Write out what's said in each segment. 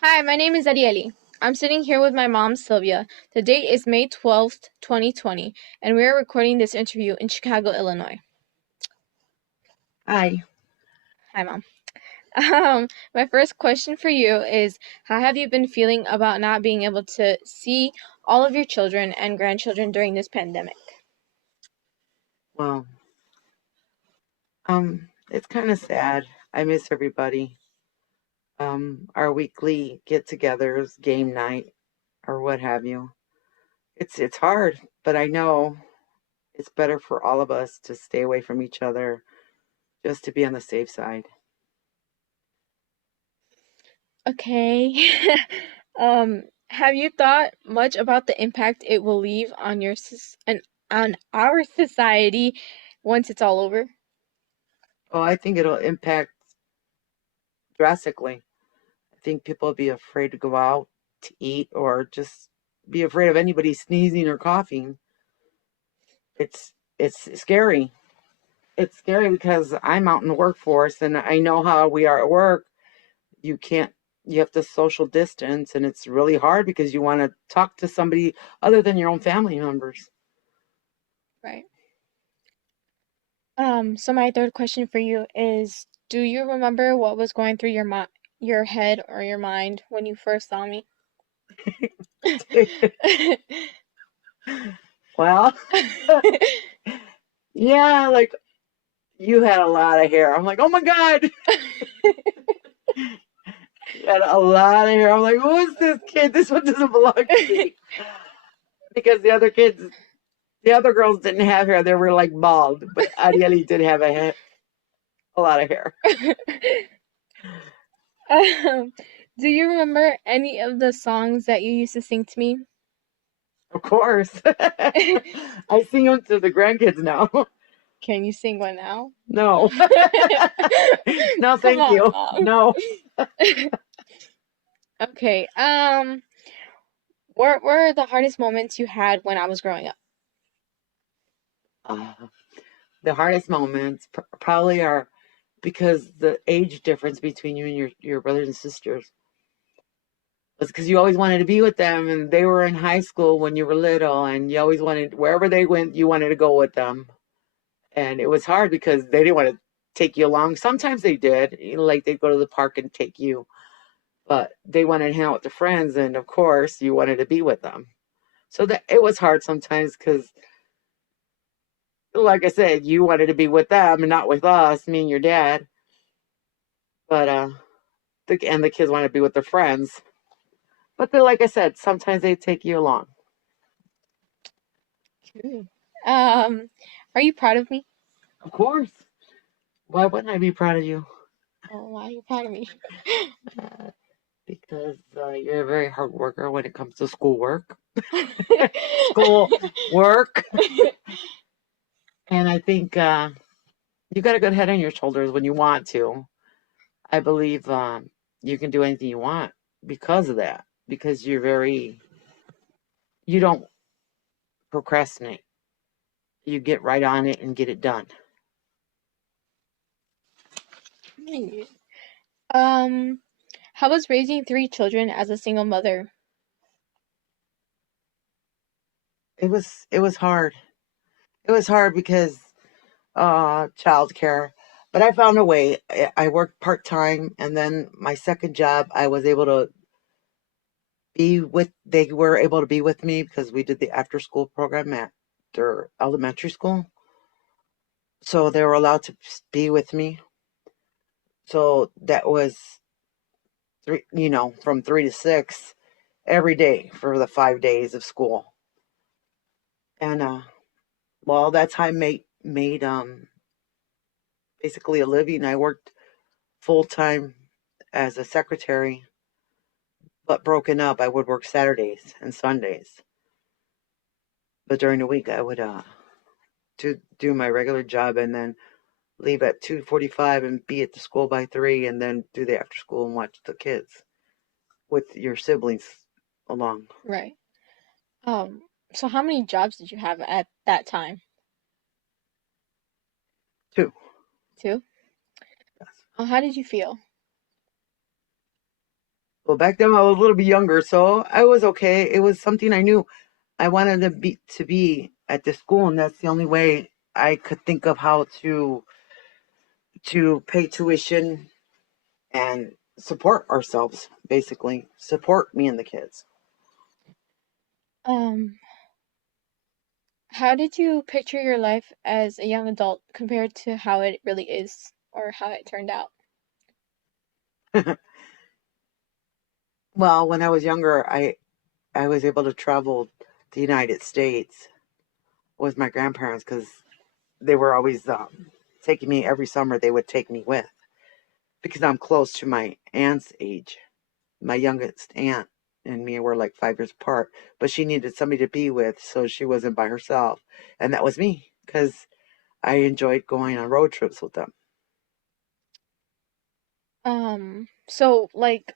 Hi, my name is Arieli. I'm sitting here with my mom, Silvia. The date is May 12th, 2020, and we are recording this interview in Chicago, Illinois. Hi. Hi, Mom. My first question for you is how have you been feeling about not being able to see all of your children and grandchildren during this pandemic? Well, it's kind of sad. I miss everybody. Our weekly get-togethers, game night, or what have you. It's hard, but I know it's better for all of us to stay away from each other, just to be on the safe side. Okay. Have you thought much about the impact it will leave on and on our society once it's all over? Oh, I think it'll impact drastically. I think people will be afraid to go out to eat or just be afraid of anybody sneezing or coughing. It's scary. It's scary because I'm out in the workforce and I know how we are at work. You can't, you have to social distance, and it's really hard because you want to talk to somebody other than your own family members. Right. So my third question for you is, do you remember what was going through your head or your mind when you first saw me? Well, yeah, like you had a lot of hair. I'm like, oh my God, you had a lot of hair. I'm like, who is this kid? This one doesn't belong to me. Because the other girls didn't have hair. They were like bald, but Arieli did have a lot of hair. Um, do you remember any of the songs that you used to sing to me? Of course. I sing them to the grandkids now. Can you sing one now? No. No, Come thank on, you. Mom. No. Okay. What were the hardest moments you had when I was growing up? Uh, the hardest moments probably are because the age difference between you and your brothers and sisters was because you always wanted to be with them, and they were in high school when you were little, and you always wanted, wherever they went, you wanted to go with them. And it was hard because they didn't want to take you along. Sometimes they did, like they'd go to the park and take you, but they wanted to hang out with their friends, and of course, you wanted to be with them. So that it was hard sometimes because, like I said, you wanted to be with them and not with us, me and your dad. But and the kids wanted to be with their friends. But then, like I said, sometimes they take you along. Cool. Um, are you proud of me? Of course. Why wouldn't I be proud of you? Oh, why are you proud of me? Because you're a very hard worker when it comes to schoolwork, school work, and I think you got a good head on your shoulders when you want to. I believe you can do anything you want because of that. Because you don't procrastinate. You get right on it and get it done. Um, how was raising three children as a single mother? It was hard. It was hard because childcare, but I found a way. I worked part time, and then my second job, I was able to be with. They were able to be with me because we did the after school program at their elementary school, so they were allowed to be with me. So that was three, from 3 to 6 every day for the 5 days of school, and well, that time made basically a living. I worked full time as a secretary, but broken up. I would work Saturdays and Sundays, but during the week I would do my regular job and then leave at 2:45 and be at the school by 3, and then do the after school and watch the kids with your siblings along. Right. Um, so how many jobs did you have at that time? Two. Two? Yes. How did you feel? Well, back then I was a little bit younger, so I was okay. It was something I knew I wanted to be at this school, and that's the only way I could think of how to pay tuition and support ourselves, basically support me and the kids. Um, how did you picture your life as a young adult compared to how it really is or how it turned out? Well, when I was younger, I was able to travel the United States with my grandparents because they were always taking me every summer. They would take me with because I'm close to my aunt's age. My youngest aunt and me were like 5 years apart, but she needed somebody to be with, so she wasn't by herself, and that was me because I enjoyed going on road trips with them. So like,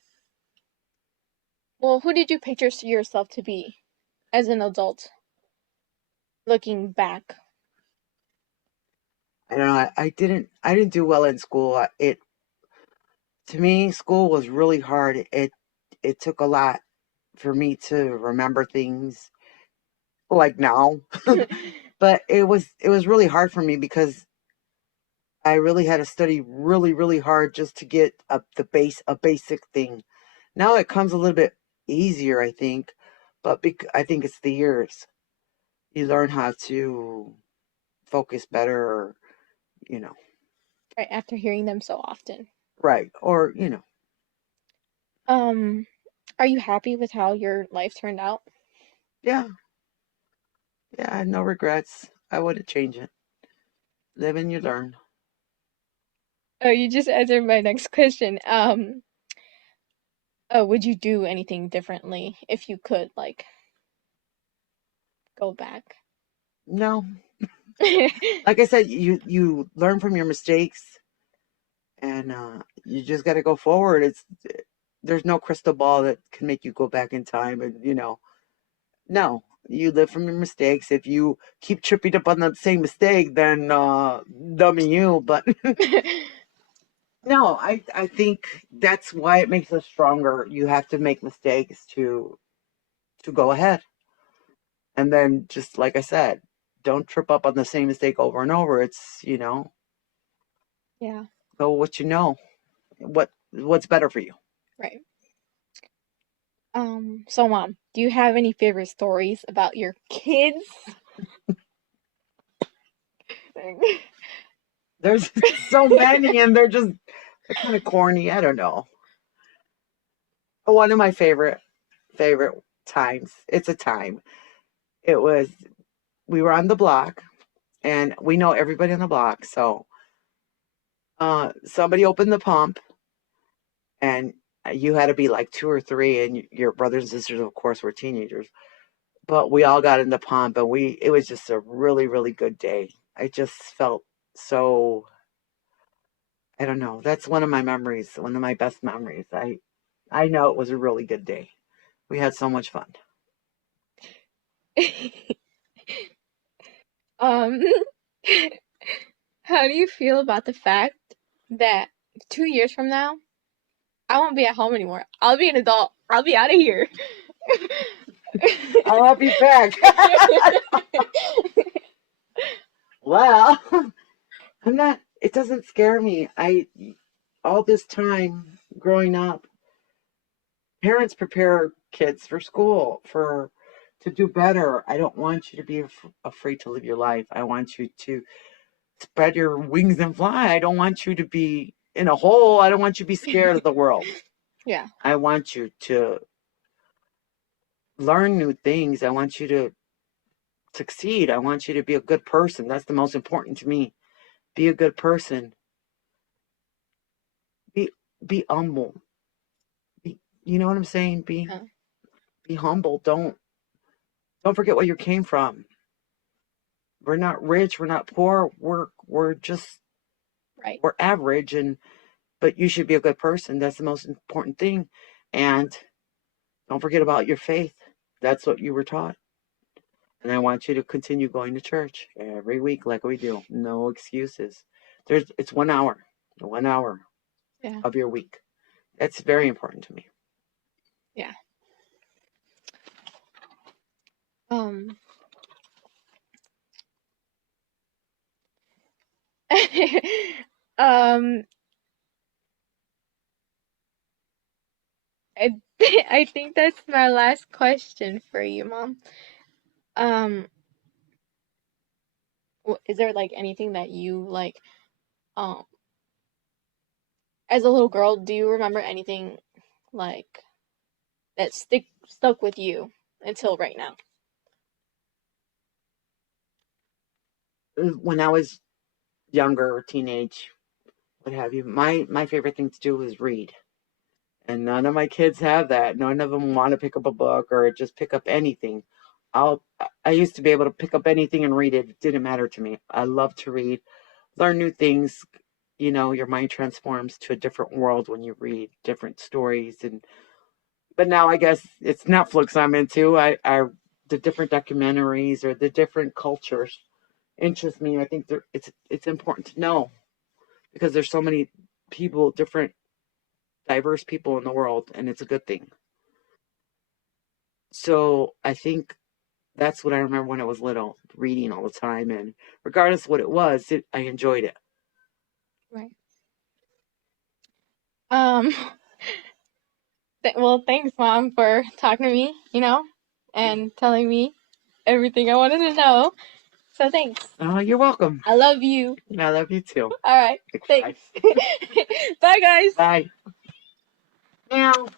well, who did you picture yourself to be as an adult looking back? I don't know. I didn't do well in school. It To me, school was really hard. It took a lot for me to remember things like now. But it was really hard for me because I really had to study really really hard just to get a basic thing. Now it comes a little bit easier, I think, but I think it's the years. You learn how to focus better, or, you know, Right after hearing them so often. right, or Um, are you happy with how your life turned out? yeah, yeah. I had no regrets. I wouldn't change it. Live and you learn. Oh, you just answered my next question. Oh, would you do anything differently if you could, like, go back? No, like I said, you learn from your mistakes, and you just got to go forward. There's no crystal ball that can make you go back in time, and no, you live from your mistakes. If you keep tripping up on the same mistake, then dummy you. But no, I think that's why it makes us stronger. You have to make mistakes to go ahead, and then just like I said, don't trip up on the same mistake over and over. It's Yeah, go what you know, what's better for you. right. So Mom, do you have any favorite stories about your kids? There's so many, and they're kind of corny. I don't know. One of my favorite times. It's a time. It was we were on the block, and we know everybody on the block. So somebody opened the pump, and you had to be like two or three, and your brothers and sisters, of course, were teenagers. But we all got in the pump, and we it was just a really really good day. I just felt so. I don't know. That's one of my memories, one of my best memories. I know it was a really good day. We had so much fun. Um, how do you feel about the fact that 2 years from now, I won't be at home anymore? I'll be an adult. I'll be out of here. I'll be back. Well, I'm not. It doesn't scare me. I all this time growing up, parents prepare kids for school for to do better. I don't want you to be afraid to live your life. I want you to spread your wings and fly. I don't want you to be in a hole. I don't want you to be scared of the world. Yeah, I want you to learn new things. I want you to succeed. I want you to be a good person. That's the most important to me. Be a good person. Be be humble. You know what I'm saying? yeah, Be humble. Don't forget where you came from. We're not rich. We're not poor. We're just right. we're average, and but you should be a good person. That's the most important thing. And don't forget about your faith. That's what you were taught. And I want you to continue going to church every week like we do. No excuses. It's 1 hour. 1 hour Yeah. of your week. That's very important to me. Um, um, I, I think that's my last question for you, Mom. Um, is there like anything that you like, um, as a little girl, do you remember anything like that stuck with you until right now? When I was younger or teenage, what have you, my favorite thing to do is read. And none of my kids have that. None of them want to pick up a book or just pick up anything. I used to be able to pick up anything and read it. It didn't matter to me. I love to read, learn new things. Your mind transforms to a different world when you read different stories. And but now I guess it's Netflix I'm into. I the different documentaries or the different cultures interest me. I think it's important to know because there's so many people, different diverse people in the world, and it's a good thing. So I think that's what I remember when I was little, reading all the time, and regardless of what it was, I enjoyed it. Right. Um, well, thanks, Mom, for talking to me, and telling me everything I wanted to know. So thanks. Oh, you're welcome. I love you. I love you too. All right. Bye. Thanks. Bye, guys. Bye. Now.